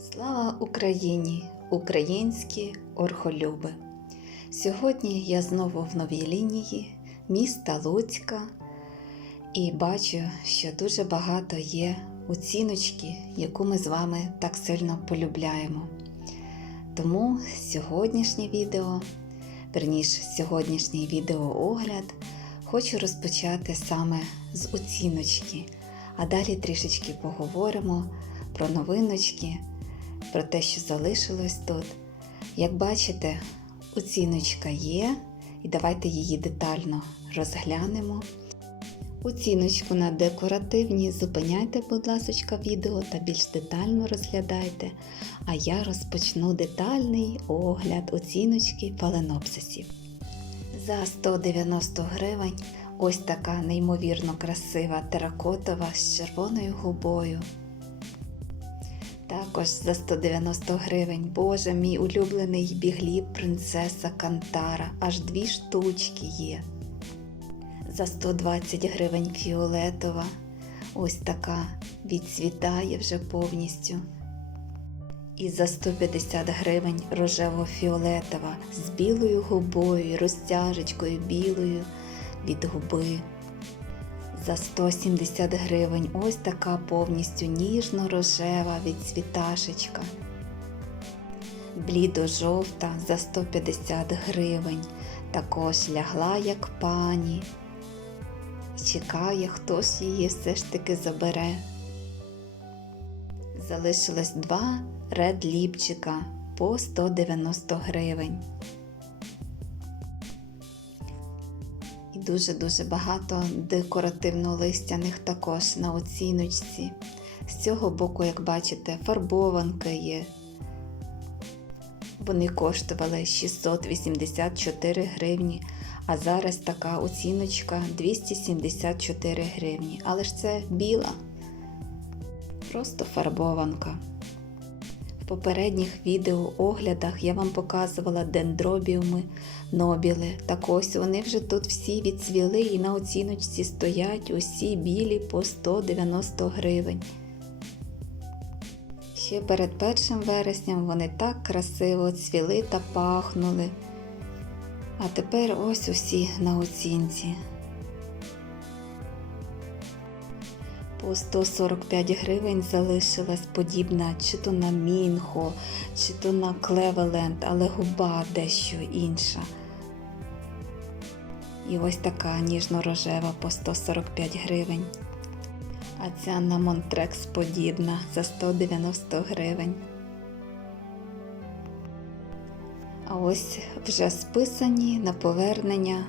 Слава Україні! Українські орхолюби! Сьогодні я знову в новій лінії міста Луцька і бачу, що дуже багато є оціночки, яку ми з вами так сильно полюбляємо. Тому сьогоднішнє відео, верніше, сьогоднішній відеоогляд хочу розпочати саме з оціночки, а далі трішечки поговоримо про новиночки, про те, що залишилось тут. Як бачите, оціночка є, і давайте її детально розглянемо. Оціночку на декоративні зупиняйте, будь ласка, відео та більш детально розглядайте. А я розпочну детальний огляд оціночки фаленопсисів. За 190 гривень ось така неймовірно красива теракотова з червоною губою. Також за 190 гривень, боже, мій улюблений бігліп принцеса Кантара, аж дві штучки є. За 120 гривень фіолетова, ось така відцвітає вже повністю. І за 150 гривень рожево-фіолетова з білою губою, розтяжечкою білою від губи. За 170 гривень ось така повністю ніжно-рожева відцвіташечка. Блідо-жовта за 150 гривень. Також лягла як пані. Чекає, хтось її все ж таки забере. Залишилось два ред-ліпчика по 190 гривень. Дуже-дуже багато декоративно-листяних також на оціночці. З цього боку, як бачите, фарбованка є. Вони коштували 684 гривні, а зараз така оціночка 274 гривні. Але ж це біла, просто фарбованка. Попередніх відеооглядах я вам показувала дендробіуми, нобіли. Так ось вони вже тут всі відцвіли і на оціночці стоять усі білі по 190 гривень. Ще перед першим вересням вони так красиво цвіли та пахнули. А тепер ось усі на оцінці. По 145 гривень залишилась подібна чи то на Мінхо, чи то на Клевеленд, але губа дещо інша. І ось така ніжно-рожева по 145 гривень. А ця на Монтрекс подібна за 190 гривень. А ось вже списані на повернення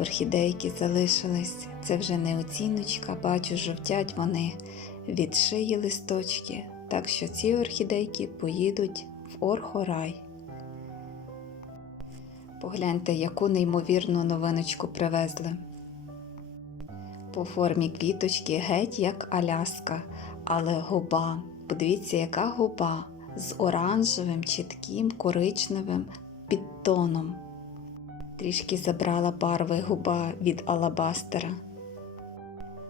орхідейки залишились. Це вже не оціночка, бачу, жовтять вони від шиї листочки. Так що ці орхідейки поїдуть в орхорай. Погляньте, яку неймовірну новиночку привезли. По формі квіточки геть як Аляска, але губа. Подивіться, яка губа з оранжевим, чітким, коричневим підтоном. Трішки забрала барви губа від алабастера.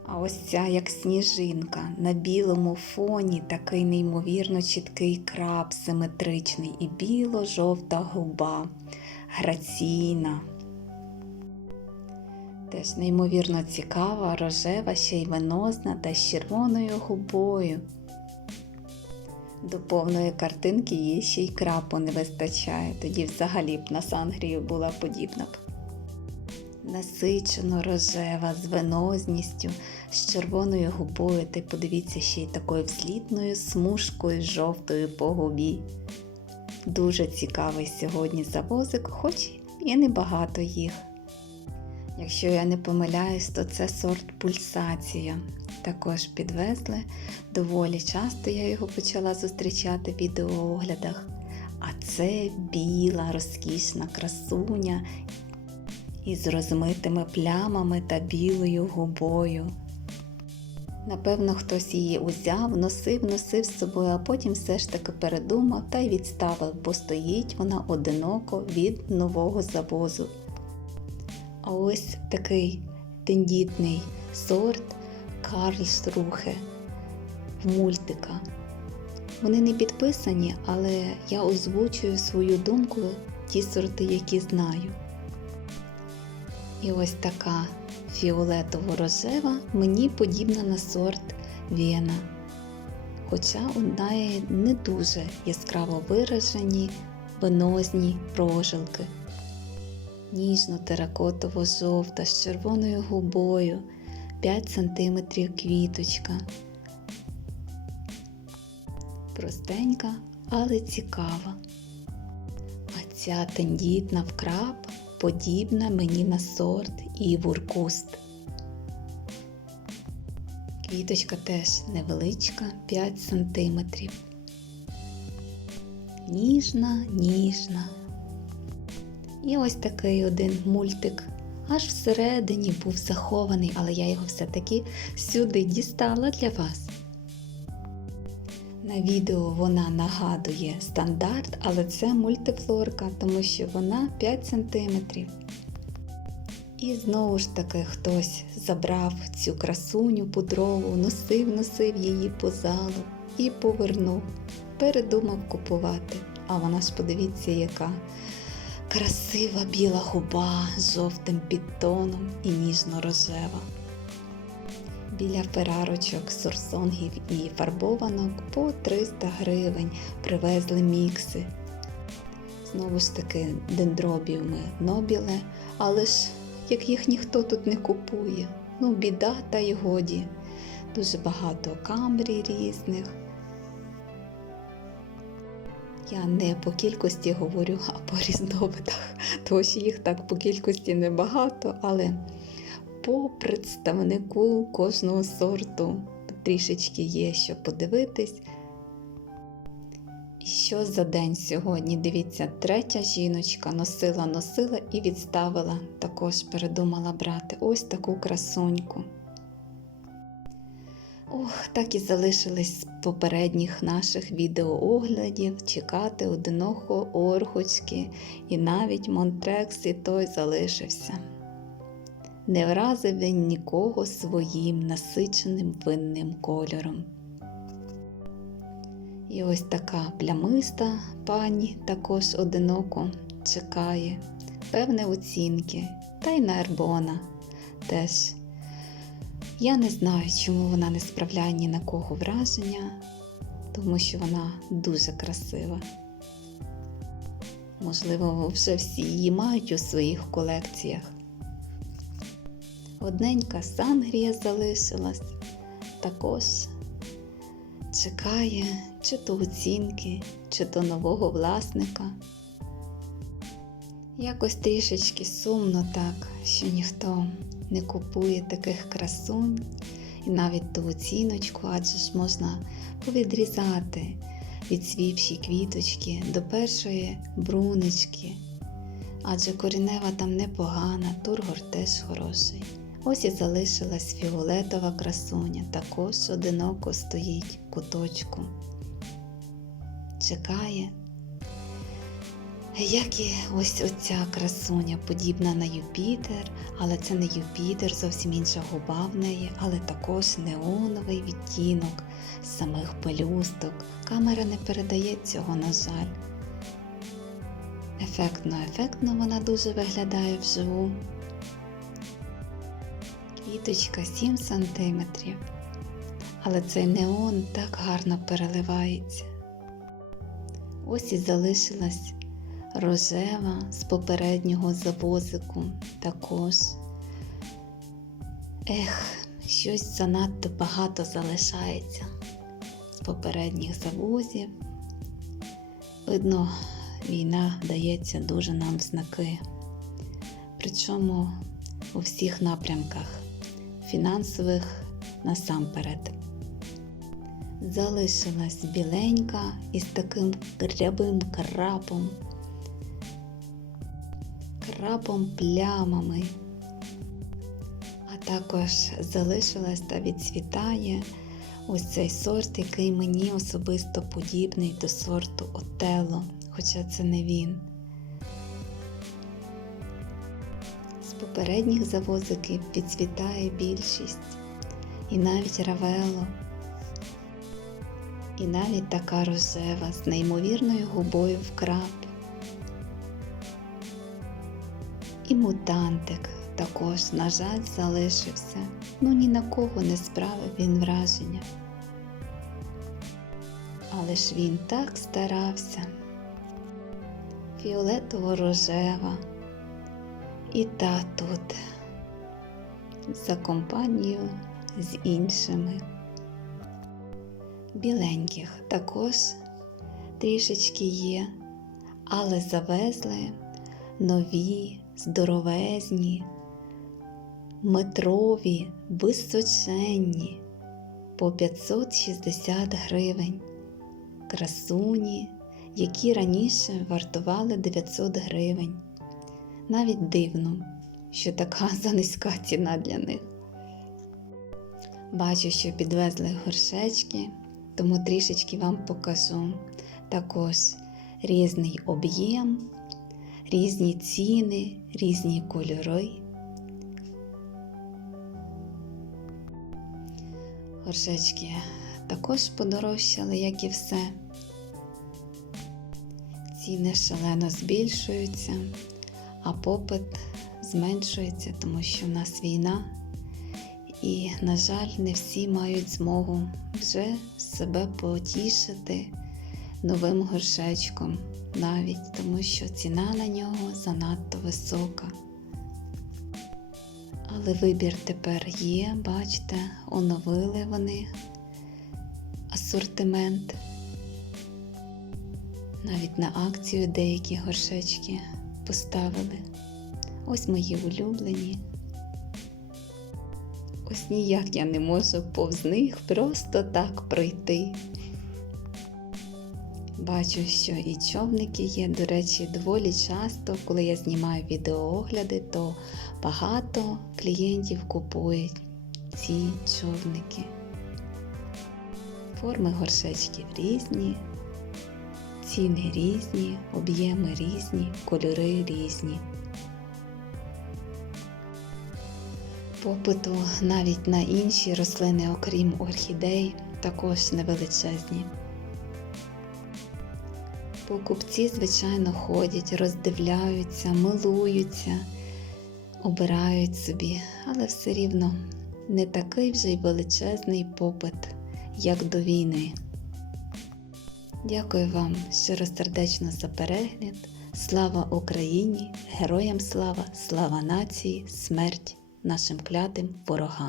А ось ця як сніжинка на білому фоні такий неймовірно чіткий краб симетричний і біло-жовта губа, граційна. Теж неймовірно цікава, рожева, ще й венозна та з червоною губою. До повної картинки їй ще й крапу не вистачає, тоді взагалі б на сангрію була подібна б. Насичено рожева, з венозністю, з червоною губою, й подивіться ще й такою взлітною смужкою жовтою по губі. Дуже цікавий сьогодні завозик, хоч і небагато їх. Якщо я не помиляюсь, то це сорт пульсація. Також підвезли. Доволі часто я його почала зустрічати в відеооглядах. А це біла, розкішна красуня із розмитими плямами та білою губою. Напевно, хтось її узяв, носив, носив з собою, а потім все ж таки передумав та й відставив, бо стоїть вона одиноко від нового завозу. А ось такий тендітний сорт Карлсрухе в мультика. Вони не підписані, але я озвучую свою думку, ті сорти, які знаю. І ось така фіолетово-рожева мені подібна на сорт Вена. Хоча у неї не дуже яскраво виражені венозні прожилки. Ніжно-теракотово-жовта з червоною губою, 5 см квіточка. Простенька, але цікава. А ця тендітна вкрап подібна мені на сорт Івуркуст. Квіточка теж невеличка, 5 см. Ніжна, ніжна. І ось такий один мультик. Аж всередині був захований, але я його все-таки сюди дістала для вас. На відео вона нагадує стандарт, але це мультифлорка, тому що вона 5 см. І знову ж таки хтось забрав цю красуню пудрову, носив, носив її по залу і повернув. Передумав купувати. А вона ж подивіться, яка красива біла губа з жовтим підтоном і ніжно-рожева. Біля ферарочок, сурсонгів і фарбованок по 300 гривень привезли мікси. Знову ж таки, дендробіуми нобіле, але ж як їх ніхто тут не купує. Ну, біда та й годі. Дуже багато камбрій різних. Я не по кількості говорю, а по різновидах, тому що їх так по кількості небагато, але по представнику кожного сорту трішечки є що подивитись. Що за день сьогодні? Дивіться, третя жіночка носила, носила і відставила. Також передумала брати ось таку красуньку. Ох, так і залишились з попередніх наших відеооглядів чекати одинокого орхочки, і навіть Монтрекс і той залишився. Не вразив він нікого своїм насиченим винним кольором. І ось така плямиста пані також одиноко чекає, певне оцінки, та й на Ербона теж. Я не знаю, чому вона не справляє ні на кого враження, тому що вона дуже красива. Можливо, вже всі її мають у своїх колекціях. Одненька Сангрія залишилась, також чекає чи то оцінки, чи то нового власника. Якось трішечки сумно так, що ніхто не купує таких красунь і навіть ту оціночку, адже ж можна повідрізати відсвівші квіточки до першої брунички. Адже корінева там непогана, тургор теж хороший. Ось і залишилась фіолетова красуня, також одиноко стоїть в куточку. Чекає. Як і ось оця красуня, подібна на Юпітер, але це не Юпітер, зовсім інша губа в неї, але також неоновий відтінок самих пелюсток. Камера не передає цього, на жаль. Ефектно-ефектно вона дуже виглядає вживу. Квіточка 7 см. Але цей неон так гарно переливається. Ось і залишилась рожева з попереднього завозику також. Ех, щось занадто багато залишається з попередніх завозів. Видно, війна дається дуже нам в знаки. Причому у всіх напрямках фінансових насамперед. Залишилась біленька із таким рябим крапом, крапом плямами, а також залишилась та відцвітає ось цей сорт, який мені особисто подібний до сорту Отело, хоча це не він. З попередніх завозиків відцвітає більшість, і навіть равело. І навіть така рожева з неймовірною губою вкрап. І мутантик також, на жаль, залишився, ну ні на кого не справив він враження. Але ж він так старався. Фіолетово-рожева. І та тут за компанію з іншими. Біленьких також трішечки є, але завезли нові, здоровезні, метрові, височенні по 560 гривень. Красуні, які раніше вартували 900 гривень. Навіть дивно, що така занизька ціна для них. Бачу, що підвезли горшечки, тому трішечки вам покажу. Також різний об'єм, різні ціни, різні кольори. Горшечки також подорожчали, як і все. Ціни шалено збільшуються, а попит зменшується, тому що в нас війна. І, на жаль, не всі мають змогу вже себе потішити новим горшечком, навіть тому що ціна на нього занадто висока. Але вибір тепер є, бачите, оновили вони асортимент. Навіть на акцію деякі горшечки поставили. Ось мої улюблені. Ось ніяк я не можу повз них просто так пройти. Бачу, що і човники є. До речі, доволі часто, коли я знімаю відеоогляди, то багато клієнтів купують ці човники. Форми горшечків різні, ціни різні, об'єми різні, кольори різні. Попиту навіть на інші рослини, окрім орхідей, також невеличезні. Покупці, звичайно, ходять, роздивляються, милуються, обирають собі, але все рівно не такий вже й величезний попит, як до війни. Дякую вам щиросердечно за перегляд. Слава Україні! Героям слава, слава нації, смерть нашим клятим ворогам!